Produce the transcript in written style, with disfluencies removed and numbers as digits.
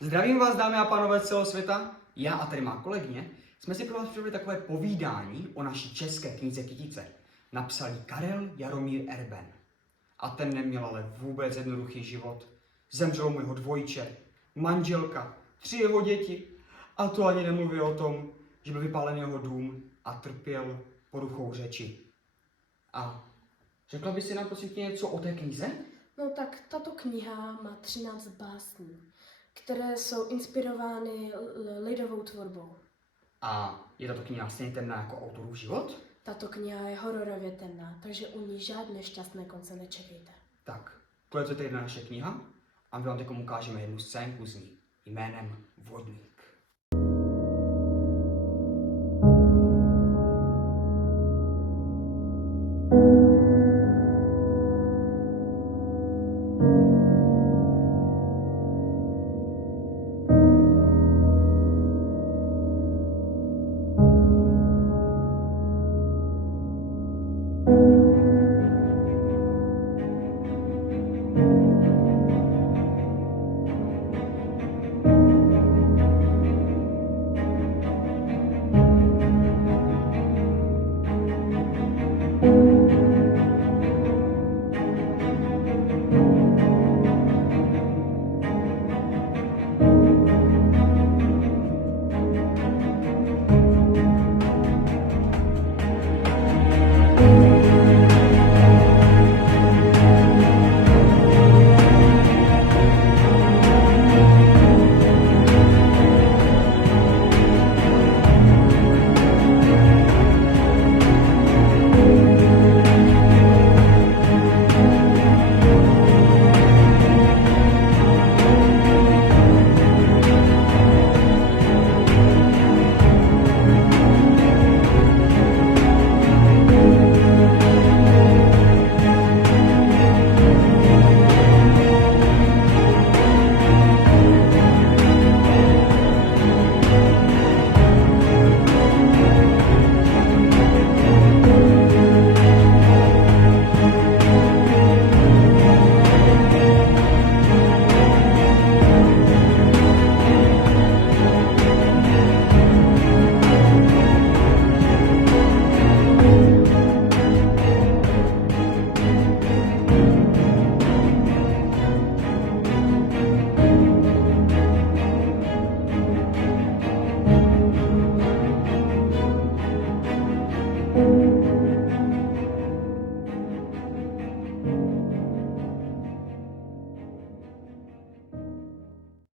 Zdravím vás, dámy a pánové z celého světa. Já a tady má kolegyně jsme si pro vás připravili takové povídání o naší české knize Kytice. Napsal ji Karel Jaromír Erben. A ten neměl ale vůbec jednoduchý život. Zemřelo mu jeho dvojče, manželka, 3 jeho děti. A to ani nemluví o tom, že byl vypálen jeho dům a trpěl poruchou řeči. A řekla by si nám prosím něco o té knize? No tak tato kniha má 13 básní, které jsou inspirovány lidovou tvorbou. A je tato kniha stejně temná jako autorův život? Tato kniha je hororově temná, takže u ní žádné šťastné konce nečekejte. Tak, to je jedna naše kniha a my vám teď ukážeme jednu scénku z ní jménem Vodník.